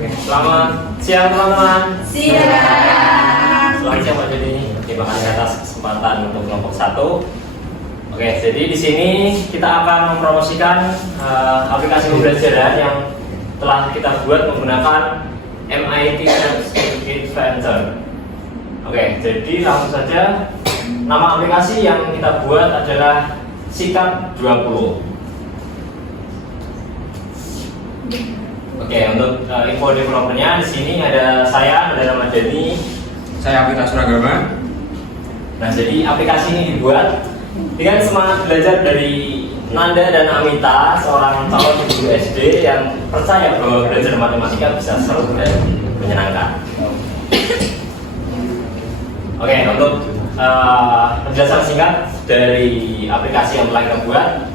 Selamat siang teman-teman. Siang. Selamat siang Pak Joni. Terima kasih atas kesempatan untuk kelompok 1. Oke, jadi di sini kita akan mempromosikan aplikasi pembelajaran yang telah kita buat menggunakan MIT Inventor. Oke, jadi langsung saja. Nama aplikasi yang kita buat adalah Sikat 20. Oke, untuk info developernya di sini ada saya, ada nama Dani, Saya Apita Suragama. Nah, jadi aplikasi ini dibuat dengan semangat belajar dari Nanda dan Amita, seorang calon guru SD yang percaya bahwa belajar matematika bisa seru dan menyenangkan. Oke, untuk penjelasan singkat dari aplikasi yang telah kita buat,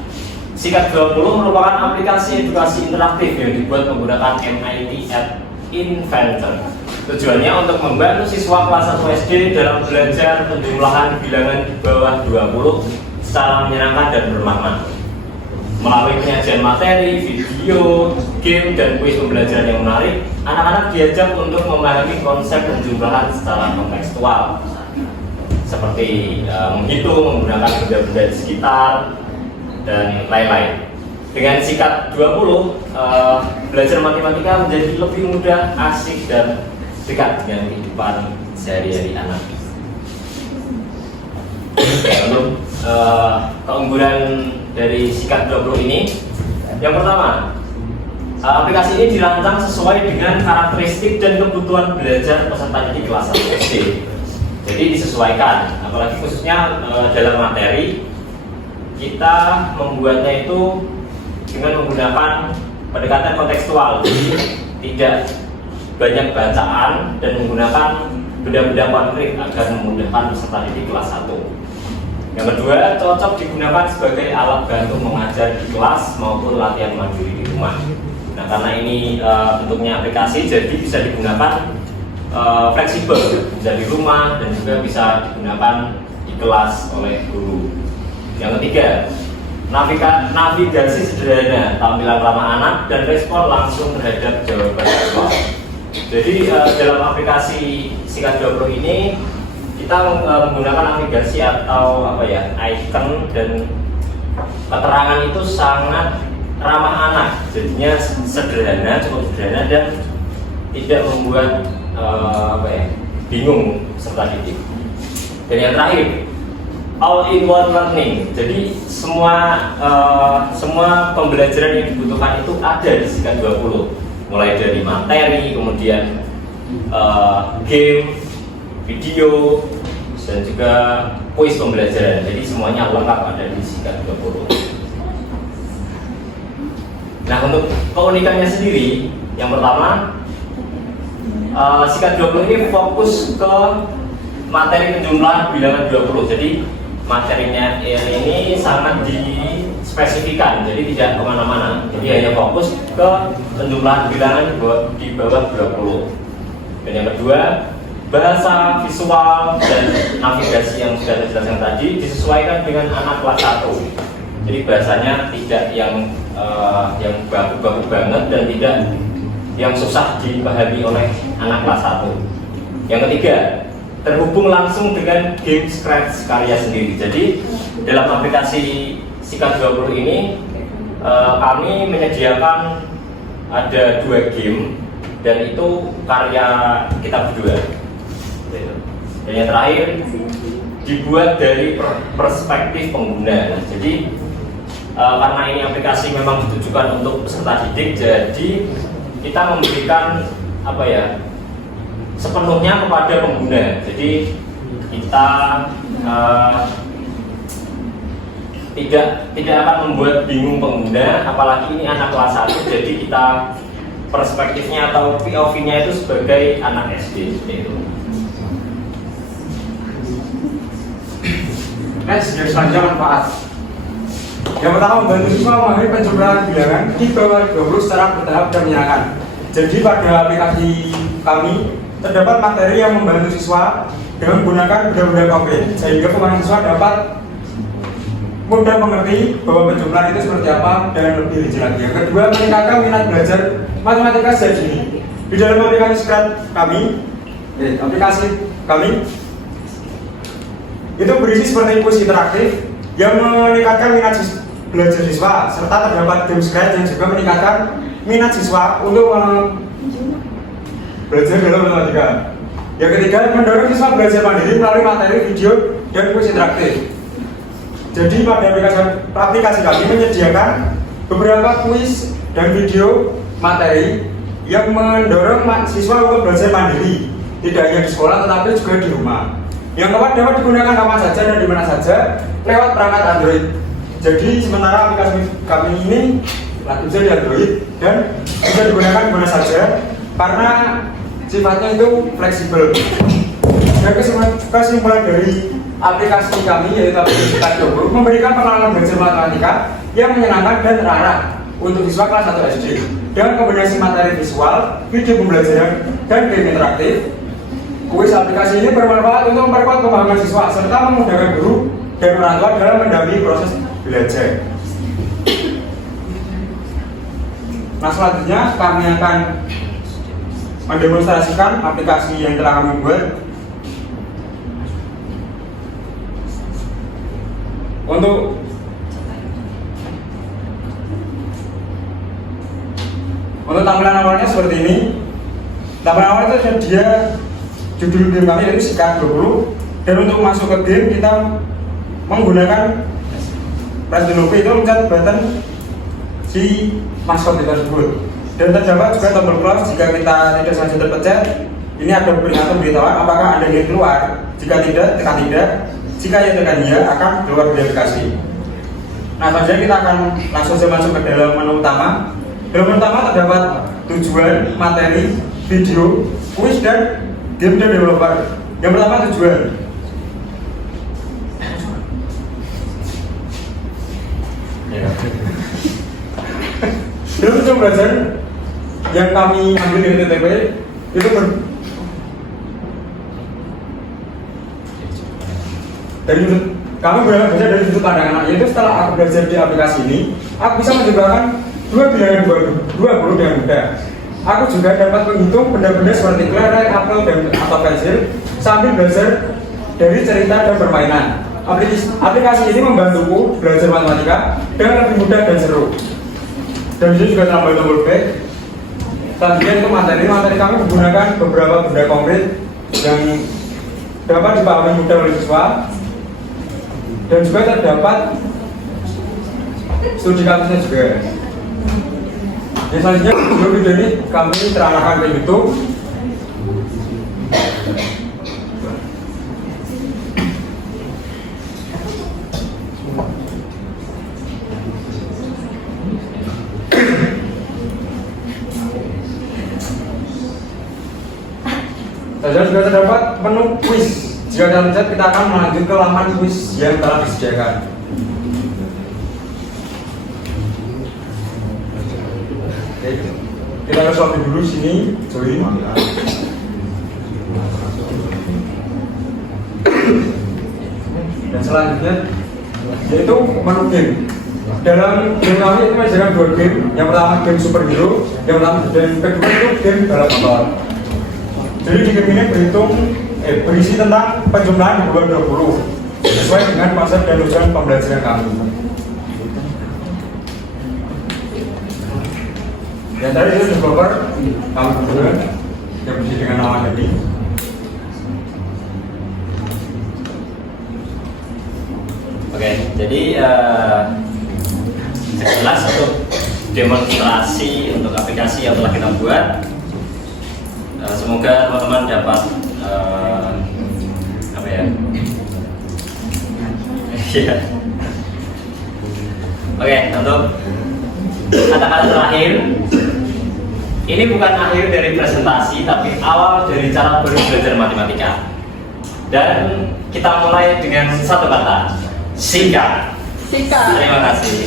Sikat 20 merupakan aplikasi edukasi interaktif yang dibuat menggunakan MIT Inventor. Tujuannya untuk membantu siswa kelas 1 SD dalam belajar penjumlahan bilangan di bawah 20 secara menyenangkan dan bermakna. Melalui penyajian materi, video, game, dan kuis pembelajaran yang menarik, anak-anak diajak untuk memahami konsep penjumlahan secara kontekstual, seperti menghitung, menggunakan benda-benda di sekitar, dan lain-lain. Dengan Sikat 20, belajar matematika menjadi lebih mudah, asik, dan dekat dengan kehidupan sehari-hari anak. Untuk keunggulan dari Sikat 20 ini, yang pertama, aplikasi ini dirancang sesuai dengan karakteristik dan kebutuhan belajar peserta didik kelas 1 SD. Jadi disesuaikan, apalagi khususnya dalam materi. Kita membuatnya itu dengan menggunakan pendekatan kontekstual, jadi tidak banyak bacaan dan menggunakan benda-benda konkret agar memudahkan peserta didik kelas 1. Yang kedua, cocok digunakan sebagai alat bantu mengajar di kelas maupun latihan mandiri di rumah. Nah, karena ini bentuknya aplikasi, jadi bisa digunakan fleksibel, bisa di rumah dan juga bisa digunakan di kelas oleh guru. Yang ketiga, navigasi sederhana, tampilan ramah anak, dan respon langsung terhadap jawaban siswa. Jadi dalam aplikasi Sikat 20 ini kita menggunakan navigasi atau icon dan keterangan itu sangat ramah anak. Jadinya sederhana, cukup sederhana dan tidak membuat bingung peserta didik. Dan yang terakhir, all-in-one learning. Jadi semua pembelajaran yang dibutuhkan itu ada di Sikat 20. Mulai dari materi, kemudian game, video, dan juga kuis pembelajaran. Jadi semuanya lengkap ada di Sikat 20. Nah, untuk keunikannya sendiri, yang pertama, Sikat 20 ini fokus ke materi penjumlahan bilangan 20. Jadi materinya ini sangat dispesifikan, jadi tidak kemana-mana. Jadi hanya fokus ke penjumlahan bilangan di bawah 20. Dan yang kedua, bahasa visual dan navigasi yang sudah saya jelaskan tadi disesuaikan dengan anak kelas 1. Jadi bahasanya tidak yang baku-baku banget dan tidak yang susah dipahami oleh anak kelas 1. Yang ketiga, terhubung langsung dengan game Scratch karya sendiri. Jadi dalam aplikasi Sikat 20 ini kami menyediakan ada 2 game dan itu karya kita berdua. Dan yang terakhir, dibuat dari perspektif pengguna. Jadi karena ini aplikasi memang ditujukan untuk peserta didik, jadi kita memberikan sepenuhnya kepada pengguna. Jadi kita tidak akan membuat bingung pengguna, apalagi ini anak kelas 1. Jadi kita perspektifnya atau POV-nya itu sebagai anak SD seperti itu. Next, dari selanjutnya manfaat. Yang pertama, membantu siswa memahami penjumlahan bilangan di bawah 20 secara bertahap dan menyenangkan. Jadi pada aplikasi kami terdapat materi yang membantu siswa dengan menggunakan benda-benda konkret, sehingga mahasiswa dapat mudah mengerti bahwa penjumlahan itu seperti apa dan lebih rinci lagi. Yang kedua, meningkatkan minat belajar matematika sejak dini. Di dalam aplikasi kami itu berisi seperti kuis interaktif yang meningkatkan minat belajar siswa, serta terdapat game scratch yang juga meningkatkan minat siswa untuk belajar dalam matematika. Yang ketiga, mendorong siswa belajar mandiri melalui materi video dan kuis interaktif. Jadi pada aplikasi kami menyediakan beberapa kuis dan video materi yang mendorong siswa untuk belajar mandiri, tidak hanya di sekolah tetapi juga di rumah. Yang dapat digunakan kapan saja dan di mana saja lewat perangkat Android. Jadi sementara aplikasi kami ini bisa di Android dan bisa digunakan di mana saja karena sifatnya itu fleksibel. Dan kesimpulan dari aplikasi kami yaitu aplikasi Sikat 20 memberikan pengalaman belajar matematika yang menyenangkan dan terarah untuk siswa kelas 1 SD dengan kombinasi materi visual, video pembelajaran, dan game interaktif. Kuis aplikasi ini bermanfaat untuk memperkuat pemahaman siswa serta memudahkan guru dan orang tua dalam mendampingi proses belajar. Nah, selanjutnya kami akan mendemonstrasikan aplikasi yang telah kami buat. Untuk tampilan awalnya seperti ini. Tampilan awal itu dia judul game kami yaitu Sikat 20. Dan untuk masuk ke game kita menggunakan Presiden Lobby itu mencet button si maskot tersebut. Dan terdapat juga tombol close jika kita tidak sengaja terpencet. Ini ada peringatan beritahuan apakah Anda ingin keluar. Jika tidak, tekan tidak. Jika ya tekan ya, akan keluar dari aplikasi. Nah, selanjutnya kita akan langsung masuk ke dalam menu utama. Dalam menu utama terdapat tujuan, materi, video, kuis, dan game dan developer. Yang pertama tujuan. Dalam tujuan belajar yang kami ambil dari TTP itu kami belajar dari sudut pandang anak, yaitu setelah aku belajar di aplikasi ini, aku bisa menciptakan dua bilangan dua guru dengan mudah. Aku juga dapat menghitung benda-benda seperti kelereng, apel, atau pensil sambil belajar dari cerita dan permainan. Aplikasi ini membantuku belajar matematika dengan lebih mudah dan seru. Dan itu juga tambah tombol back. Selanjutnya untuk materi kami menggunakan beberapa benda konkret yang dapat dipahami mudah oleh siswa. Dan juga terdapat studi kasusnya juga. Yang selanjutnya video ini kami terarahkan ke YouTube. Dan juga terdapat menu quiz. Jika kita lihat, kita akan melanjut ke laman quiz yang telah disediakan. Oke, kita harus login dulu sini, join. Dan selanjutnya yaitu menu game. Dalam game kami itu menyediakan dua game. Yang pertama game superhero, yang kedua itu game balap motor. Jadi di game ini berisi tentang penjumlahan 2020 sesuai dengan konsep dan tujuan pembelajaran kami. Yang tadi itu developer kami berdua yang berisi dengan nama tadi. Oke, jadi jelas untuk demonstrasi untuk aplikasi yang telah kita buat. Semoga teman-teman dapat apa ya? Iya. Oke, untuk kata-kata terakhir, ini bukan akhir dari presentasi, tapi awal dari cara baru belajar matematika. Dan kita mulai dengan satu kata, sikat. Sikat. Terima kasih.